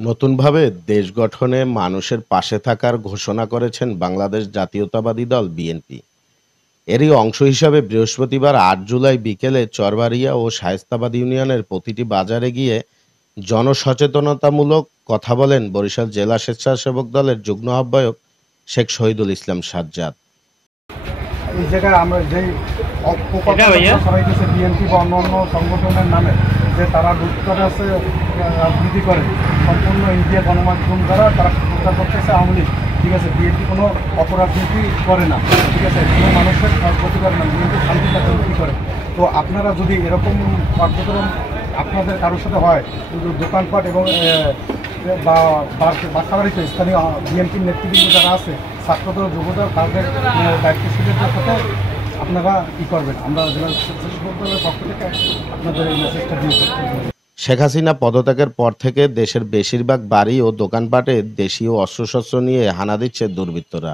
নতুনভাবে দেশ গঠনে মানুষের পাশে থাকার ঘোষণা করেছেন বাংলাদেশ জাতীয়তাবাদী দল বিএনপি। এরই অংশ হিসাবে বৃহস্পতিবার ৮ জুলাই বিকেলে চরবাড়িয়া ও শায়েস্তাবাদ ইউনিয়নের প্রতিটি বাজারে গিয়ে জনসচেতনতামূলক কথা বলেন বরিশাল জেলা স্বেচ্ছাসেবক দলের যুগ্ম আহ্বায়ক শেখ শহীদুল ইসলাম সাজ্জাদ। এই জায়গায় আমরা যেই অপপ্রচার করাইতেছে বিএনপি বা অন্য সংগঠনের নামে, যে তারা লুটপাট আছে, রাজনীতি করে, সম্পূর্ণ ইন্ডিয়া গণমাধ্যম দ্বারা তারা প্রচার করতেছে আওয়ামী লীগ। ঠিক আছে, বিএনপি কোনো অপরাজনীতি করে না, ঠিক আছে, কোনো মানুষের ক্ষতি করে না, বিএনপি শান্তি রাজনীতি করে। তো আপনারা যদি এরকম কার্যক্রম আপনাদের কারোর সাথে হয়, দোকানপাট এবং বাসাবাড়িতে স্থানীয় বিএনপির নেতৃবৃন্দ যারা আছে, ছাত্রদল যুবদল, তাদের দায়িত্বশীলদের সাথে আপনারা কী করবেন? আমরা জেলা স্বেচ্ছাসেবক দলের পক্ষ থেকে আপনাদের এই মেসেজটা দিয়েছি। শেখ হাসিনা পদত্যাগের পর থেকে দেশের বেশিরভাগ বাড়ি ও দোকানপাটে দেশীয় অস্ত্রশস্ত্র নিয়ে হানা দিচ্ছে দুর্বৃত্তরা।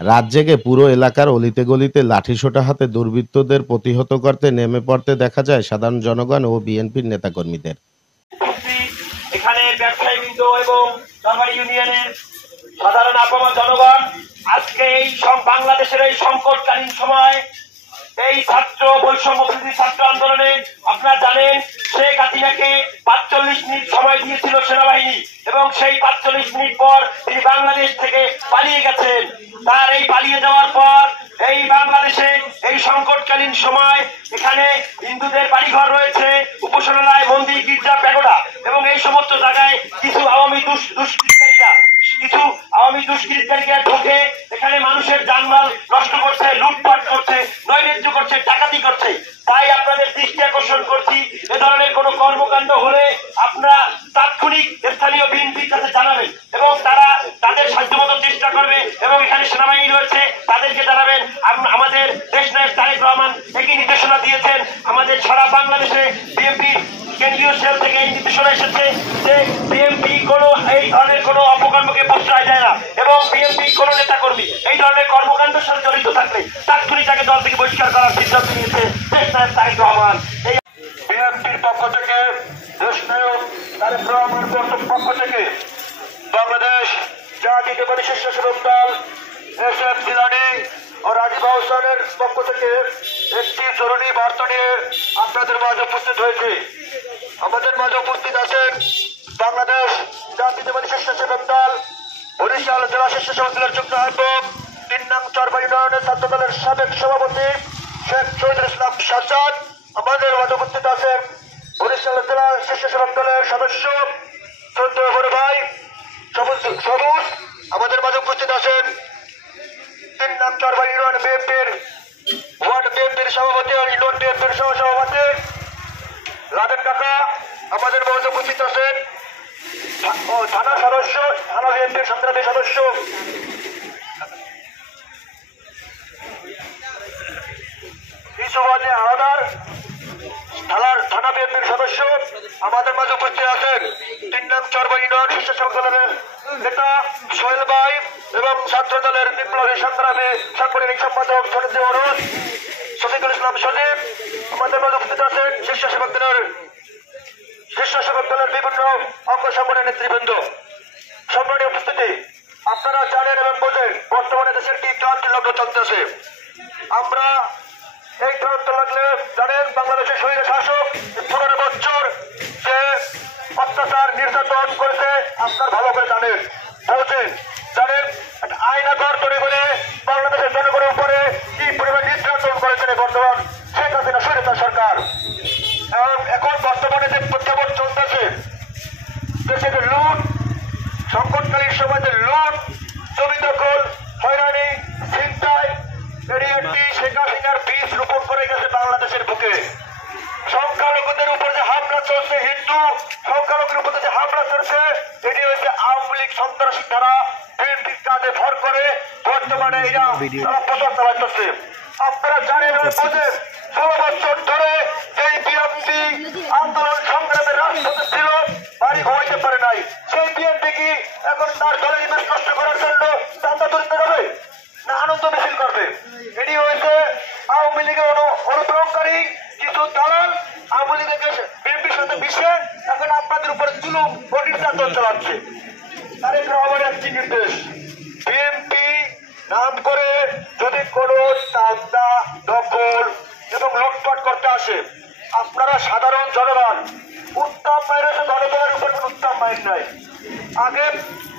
রাত জেগে পুরো এলাকার অলিতে গলিতে লাঠিসোঁটা হাতে দুর্বৃত্তদের প্রতিহত করতে নেমে পড়তে দেখা যায় সাধারণ জনগণ ও বিএনপির নেতাকর্মীদের। এখানে ব্যবসায়ীবৃন্দ এবং চরবাড়ি ইউনিয়নের সাধারণ আপামর জনগণ আজকে এই বাংলাদেশের এই সংকটকালীন সময় এই ছাত্র বৈষম্য বিরোধী ছাত্র আন্দোলনে আপনারা জানেন শেখ হাসিনাকে ৪৫ মিনিট সময় দিয়েছিল সেনাবাহিনী, এবং সেই ৪৫ মিনিট পর তিনি বাংলাদেশ থেকে পালিয়ে গেছেন। তার এই পালিয়ে যাওয়ার পর এই বাংলাদেশে এই সংকটকালীন সময় এখানে হিন্দুদের বাড়িঘর রয়েছে, উপাসনালয়, মন্দির, গির্জা, প্যাগোডা, এবং এই সমস্ত জায়গায় কিছু আওয়ামী দুষ্কৃতকারীরা ঢুকে এখানে মানুষের জানমাল নষ্ট করছে, লুটপাট করছে, নৈরাজ্য করছে, ডাকাতি করছে। তাই আপনাদের দৃষ্টি আকর্ষণ করছি, এ ধরনের কোন কর্মকাণ্ড হলে আপনারা তাৎক্ষণিক স্থানীয় বিএনপির কাছে জানাবেন, এবং তারা তাদের সাধ্যমতো চেষ্টা করবে, এবং এখানে সেনাবাহিনী রয়েছে তাদেরকে জানাবেন। আমাদের দেশনায়ক তারেক রহমান একই নির্দেশনা দিয়েছেন। আমাদের সারা বাংলাদেশে বিএনপি কেন্দ্রীয় সেল থেকে এই নির্দেশনা এসেছে যে বিএনপি কোনো এই ধরনের কোনো অপকর্মকে প্রশ্রয় দেয় না, এবং বিএনপি কোনো নেতা কর্মী এই ধরনের কর্মকাণ্ডের সাথে জড়িত থাকলে তাৎক্ষণিক তাকে দল থেকে বহিষ্কার করার সিদ্ধান্ত নিয়েছে দেশনায়ক তারেক রহমান। এই বিএনপির পক্ষ থেকে দেশনায়ক তারেক রহমানের পক্ষ থেকে বাংলাদেশ জাতীয়তাবাদী স্বেচ্ছাসেবক দল এসএফ জিলানি ও রাজীব আহসানের পক্ষ থেকে একটি জরুরি বার্তা নিয়ে আপনাদের মাঝে উপস্থিত হয়েছে। আমাদের মাঝে উপস্থিত আছেন বাংলাদেশ জাতীয়তাবাদী স্বেচ্ছাসেবক দল বরিশাল জেলা স্বেচ্ছাসেবক দলের যুগ্ম আহ্বায়ক ৩ নং চরবাড়ি ইউনিয়নের ছাত্র দলের সাবেক সভাপতি শেখ শহীদুল ইসলাম সাজ্জাদ। আমাদের মাঝে উপস্থিত আছেন বরিশাল জেলা স্বেচ্ছাসেবক দলের সদস্য শ্রদ্ধেয় বড় ভাই সবুজ। আমাদের মাঝে উপস্থিত আছেন ৩ নং চরবাড়ি ইউনিয়ন বিএনপির ওয়ার্ড বিএনপির সভাপতি ও ইউনিয়ন বিএনপির সহসভাপতি রাজেন কাকা। আমাদের মাঝে উপস্থিত আছেন থানা সদস্য, থানা বিএনপির সংগ্রামী সদস্য ইসুবাদী হাওলাদার, থানা বিএনপির সদস্য। আমাদের মাঝে উপস্থিত আছেন ৩ নং চরবাড়ি ইউনিয়ন স্বেচ্ছাসেবক দলের নেতা সোহেল ভাই এবং ছাত্র দলের বিপ্লবী সংগ্রামী সাংগঠনিক সম্পাদক শফিকুল ইসলাম সজীব। আমাদের মাঝে উপস্থিত আছেন স্বেচ্ছাসেবক দলের বিভিন্ন অঙ্গ সংগঠনের নেতৃবৃন্দ। সম্মানীয় উপস্থিতি, আপনারা জানেন এবং বোঝেন বর্তমানে দেশের একটি ক্রান্তি লগ্ন চলতেছে। আমরা এই ক্রান্ত লাগলে জানেন বাংলাদেশের শহীদ শাসক ১৫ বছর যে অত্যাচার নির্যাতন করেছে আপনার ভালো করে জানেন, বোঝেন, জানেন একটা আয়নাঘর তৈরি করে বাংলাদেশের জনগণের উপরে কি পরিমাণ নির্যাতন করেছেন বর্তমান শেখ হাসিনা স্বৈরাচার সরকার। এবং এখন বর্তমানে যে প্রেক্ষাপট চলতেছে দেশের লুট, সংকটকালীন সময়তে লুট, জমি দখল, হয়রানি, ছিনতাই, এটি শেখ হাসিনার বীজ রোপণ করে গেছে বাংলাদেশের বুকে। সংখ্যালঘুদের উপর যে হামলা চলছে, হিন্দু সংখ্যালঘুদের উপর যে হামলা চলছে, এটি হচ্ছে আওয়ামী লীগ সন্ত্রাসী দ্বারা বিএনপির কাজে ভর করে বর্তমানে এরা প্রচার চালাচ্ছে। আপনারা জানেন এবং বোঝেন ১৬ বছর ধরে এই বিএনপি আন্দোলন সংগ্রামের রাজপথে ছিল, বাড়ি ঘুমাইতে পারে নাই। সেই বিএনপি কি এখন তার দলের ইমেজ নষ্ট করার জন্য চাঁদা তুলতে যাবে না আনন্দ মিছিল করবে? এটি হয়েছে আওয়ামী লীগের অনুপ্রয়োগকারী কিছু দালাল আওয়ামী লীগের বিএনপির সাথে মিশে এখন আপনাদের উপরে জুলুম ও নির্যাতন নির্যাতন চালাচ্ছে। তারেক রহমানের একটি নির্দেশ, বিএনপি নাম করে যদি কোনো চাঁদা দখল এবং লুটপাট করতে আসে, আপনারা সাধারণ জনগণ উত্তম মায়ের এসে জনগণের উপর কোনো উত্তম মায়ের নাই, আগে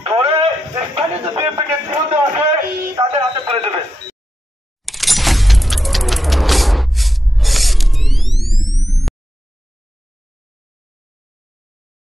ধরে স্থানীয় বিএনপি নেতৃত্ব আছে তাদের হাতে করে দেবে।